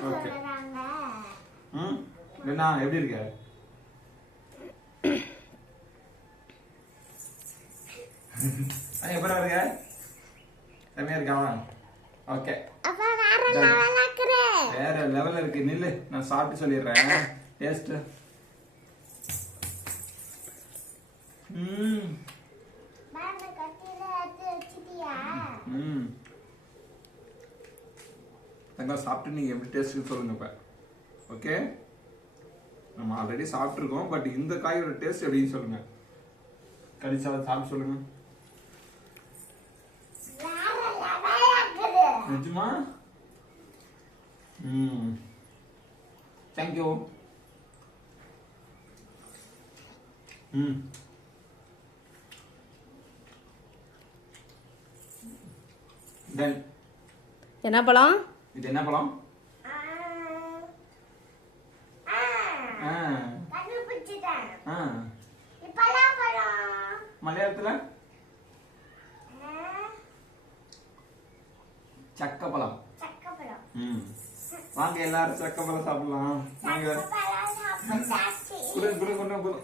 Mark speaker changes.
Speaker 1: Okay ம்? என்ன எப்படி இருக்க? எப்படி இருக்க? செம்மையா இருக்கான் ஓகே
Speaker 2: வேற
Speaker 1: லெவல்ல இருக்கு. நில்லு. நான் சாப்பிட்டு சொல்லிடுறேன். டேஸ்ட் ம். தங்கம் சாப்பிட்டு நீங்க எப்படி டேஸ்ட்டுன்னு சொல்லுங்க இப்ப. ஓகே நம்ம ஆல்ரெடி சாப்பிட்ருக்கோம் பட் இந்த காயோட டேஸ்ட் எப்படின்னு சொல்லுங்க. கடிச்சா சாப்பிட்டு சொல்லுங்க. நிஜமா? ம். தேங்க்யூ ம். தென்
Speaker 3: என்ன பழம்?
Speaker 1: இது என்ன பழம்? மலையாளத்துல?
Speaker 2: சக்கப்பழம்.
Speaker 1: ம். வாங்க எல்லாரும் சக்க பழம் சாப்பிடலாம். வாங்க
Speaker 2: சக்கப்பழம்
Speaker 1: குடு குடு குடு குடு.